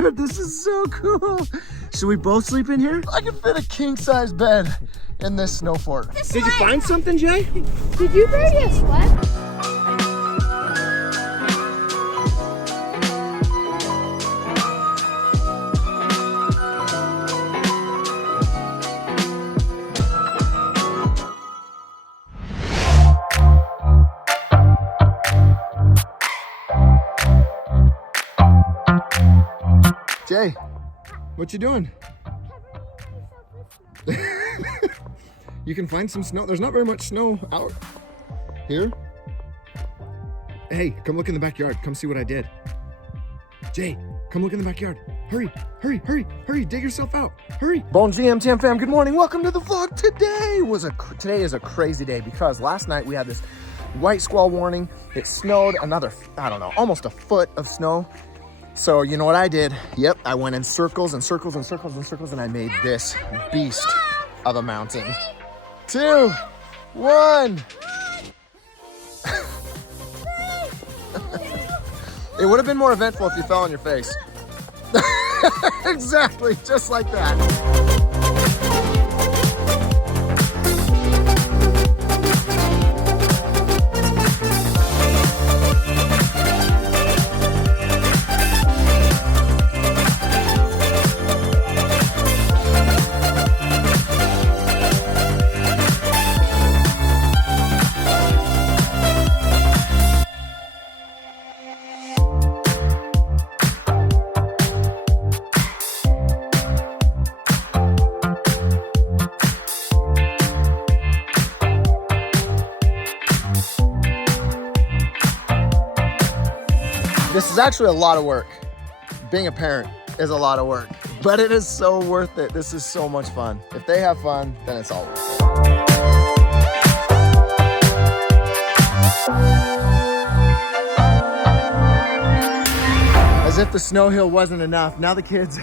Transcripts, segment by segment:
weird. This is so cool. Should we both sleep in here? I can fit a king-size bed in this snow fort. Did you find something, Jay? Did you bring a sled? Jay, what you doing? You can find some snow. There's not very much snow out here. Hey, come look in the backyard. Come see what I did. Jay, come look in the backyard. Hurry, hurry, hurry, hurry. Dig yourself out. Hurry. Bonjour, mtmfam. Good morning. Welcome to the vlog. Today is a crazy day because last night we had this white squall warning. It snowed another, I don't know, almost a foot of snow. So you know what I did? Yep, I went in circles and circles and circles and circles and I made this beast of a mountain. 2, 1. It would have been more eventful if you fell on your face. Exactly, just like that. This is actually a lot of work. Being a parent is a lot of work, but it is so worth it. This is so much fun. If they have fun, then it's all worth it. As if the snow hill wasn't enough, now the kids,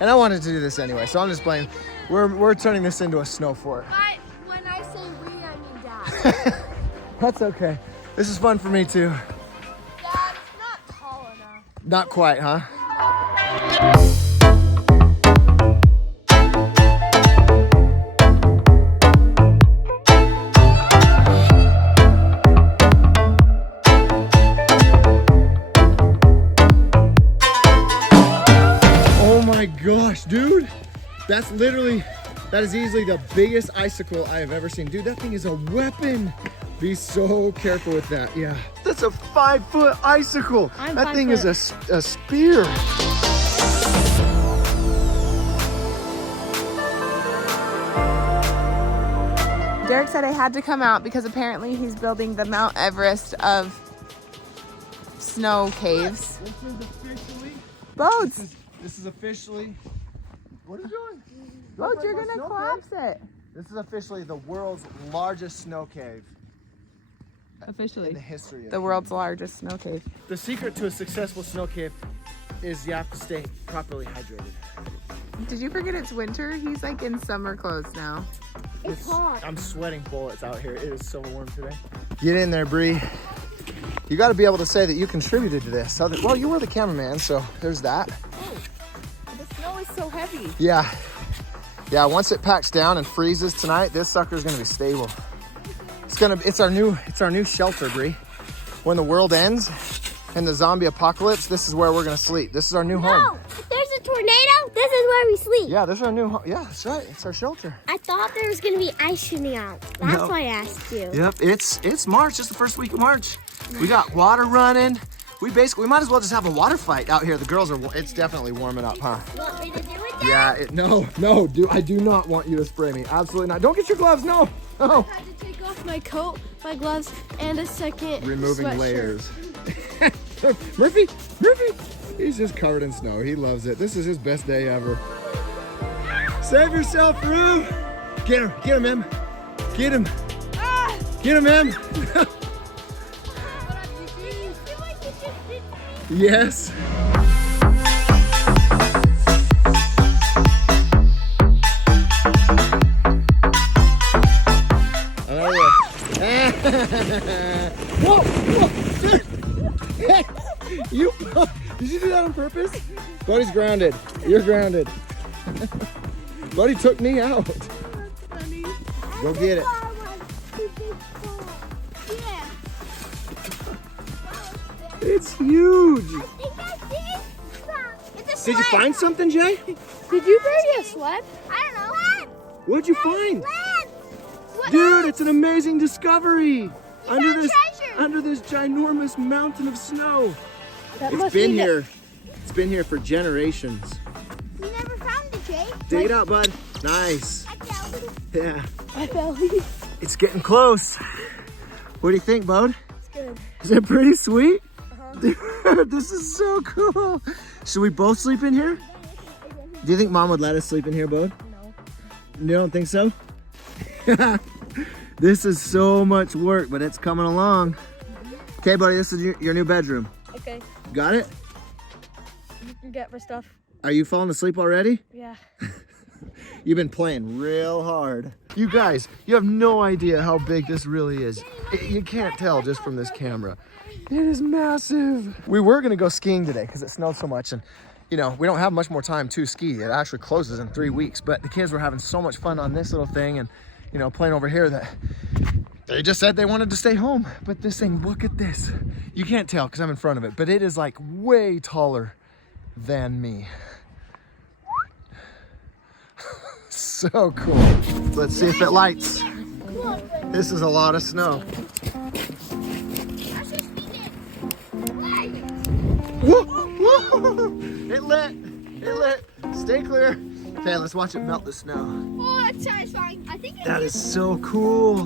and I wanted to do this anyway, so I'm just playing. We're turning this into a snow fort. But when I say we, I mean Dad. That's okay. This is fun for me too. Not quite, huh? Oh my gosh, dude. That is easily the biggest icicle I have ever seen. Dude, that thing is a weapon. Be so careful with that. Yeah, that's a 5-foot icicle. That thing is a spear. Derek said I had to come out because apparently he's building the Mount Everest of snow caves. This is officially. Boats. This is officially. What are you doing? Boats, you're gonna collapse it. This is officially the world's largest snow cave. Officially, in the history of the world's largest snow cave. The secret to a successful snow cave is you have to stay properly hydrated. Did you forget it's winter? He's like in summer clothes now. It's hot. I'm sweating bullets out here. It is so warm today. Get in there, Bree. You got to be able to say that you contributed to this. Well, you were the cameraman, so there's that. Oh, the snow is so heavy. Yeah. Yeah, once it packs down and freezes tonight, this sucker's gonna be stable. It's our new shelter, Bree. When the world ends and the zombie apocalypse, this is where we're gonna sleep. This is our new home. No, if there's a tornado, this is where we sleep. Yeah, this is our new home. Yeah, that's right. It's our shelter. I thought there was gonna be ice shooting out. That's why I asked you. Yep, it's March. It's the first week of March. We got water running. We might as well just have a water fight out here. The girls are. It's definitely warming up, huh? You want me to do it, Dad? Yeah. No. I do not want you to spray me. Absolutely not. Don't get your gloves. No. I had to take off my coat, my gloves, and a second removing sweatshirt. layers. Murphy, he's just covered in snow. He loves it. This is his best day ever. Save yourself, Rue. Get him, Em. Get him. Get him, Em. Yes. Whoa! Hey, did you you do that on purpose? Buddy's grounded. You're grounded. Buddy took me out. Go get it. It's huge. Did you find something, Jay? Did you bring a sled? I don't know. What'd you find? Dude, it's an amazing discovery. Under this ginormous mountain of snow. It's been here. It's been here for generations. We never found it, Jay. Dig it out, bud. Nice. I found it. Yeah. I fell. It's getting close. What do you think, bud? It's good. Is it pretty sweet? Dude, this is so cool. Should we both sleep in here? Do you think Mom would let us sleep in here, bud? No. You don't think so? This is so much work, but it's coming along. Okay, buddy, this is your new bedroom. Okay. Got it? You can get my stuff. Are you falling asleep already? Yeah. You've been playing real hard. You guys, you have no idea how big this really is. You can't tell just from this camera. It is massive. We were gonna go skiing today because it snowed so much, and you know, we don't have much more time to ski. It actually closes in 3 weeks, but the kids were having so much fun on this little thing and, you know, playing over here that they just said they wanted to stay home. But this thing, look at this. You can't tell because I'm in front of it, but it is like way taller than me. So cool. Let's see if it lights. This is a lot of snow. Whoa, whoa. It lit. It lit. Stay clear. Okay, let's watch it melt the snow. Oh, that's satisfying. I think That is so cool.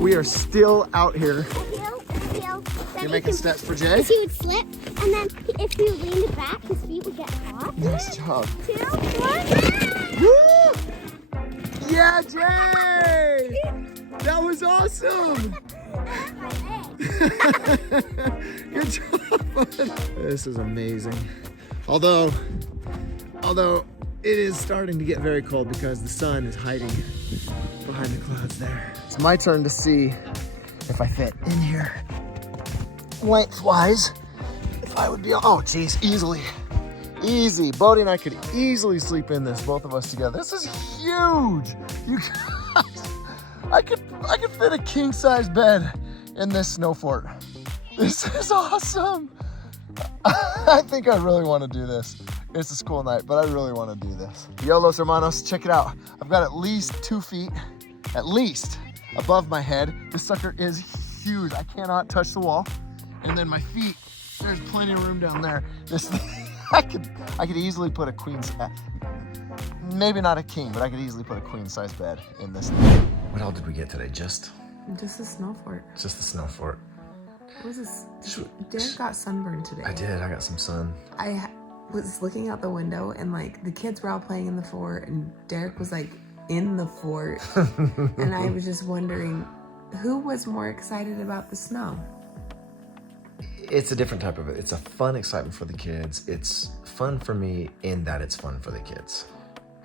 We are still out here. You're making steps for Jay? He would slip, and then if he leaned it back, his feet would get caught. Nice job. 2, 1. Woo! Yeah, Jay! That was awesome! Good job, bud. This is amazing. Although it is starting to get very cold because the sun is hiding behind the clouds there. It's my turn to see if I fit in here. Lengthwise, if I would be, oh geez, easily. Easy. Bodie and I could easily sleep in this, both of us together. This is huge. You guys, I could fit a king-size bed in this snow fort. This is awesome. I think I really want to do this. It's a school night, but I really want to do this. Yo, Los Hermanos, check it out. I've got at least 2 feet, at least, above my head. This sucker is huge. I cannot touch the wall. And then my feet, there's plenty of room down there. This I could easily put a queen, maybe not a king, but I could easily put a queen size bed in this. What all did we get today? Just a snow fort. Just the snow fort. What was this? Derek got sunburned today. I did. I got some sun. I was looking out the window and like the kids were all playing in the fort and Derek was like in the fort. And I was just wondering who was more excited about the snow? It's a different type of it. It's a fun excitement for the kids. It's fun for me in that it's fun for the kids.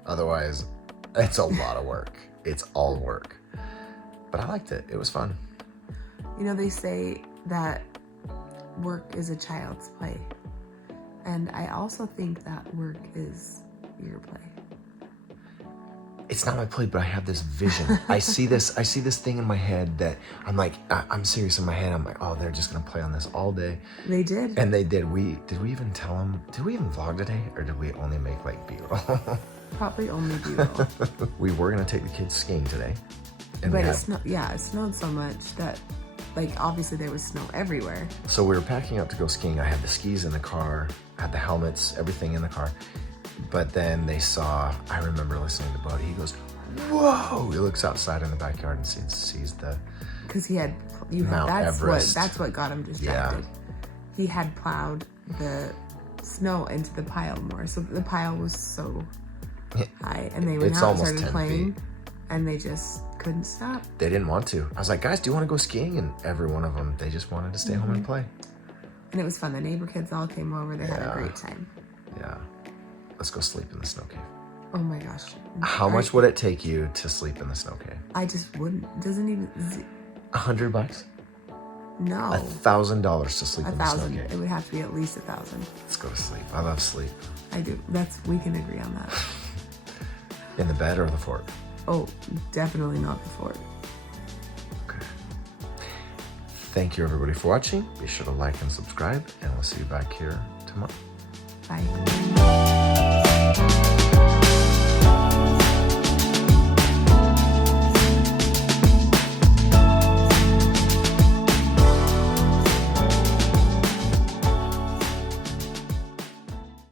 Otherwise, it's a lot of work. It's all work. But I liked it. It was fun. You know, they say that work is a child's play. And I also think that work is your play. It's not my play, but I have this vision. I see this thing in my head that I'm like, I'm serious in my head. I'm like, oh, they're just gonna play on this all day. They did. And they did. Did we even tell them? Did we even vlog today? Or did we only make like B-roll? Probably only B-roll. We were gonna take the kids skiing today. And but it snowed so much that, like, obviously there was snow everywhere. So we were packing up to go skiing. I had the skis in the car, had the helmets, everything in the car. But then they saw, I remember listening to Buddy, he goes, whoa! He looks outside in the backyard and sees the Because Mount Everest. That's what got him distracted. Yeah. He had plowed the snow into the pile more. So the pile was so high. And they went out and started playing. Feet. And they just couldn't stop. They didn't want to. I was like, guys, do you want to go skiing? And every one of them, they just wanted to stay home and play. And it was fun. The neighbor kids all came over. They had a great time. Yeah. Let's go sleep in the snow cave. Oh my gosh. How much would it take you to sleep in the snow cave? I just wouldn't. It doesn't even. $100? No. $1,000 to sleep in the snow 1,000. cave. It would have to be at least 1,000. Let's go to sleep. I love sleep. I do. We can agree on that. In the bed or the fort? Oh, definitely not the fort. Okay. Thank you everybody for watching. Be sure to like and subscribe, and we'll see you back here tomorrow. Bye.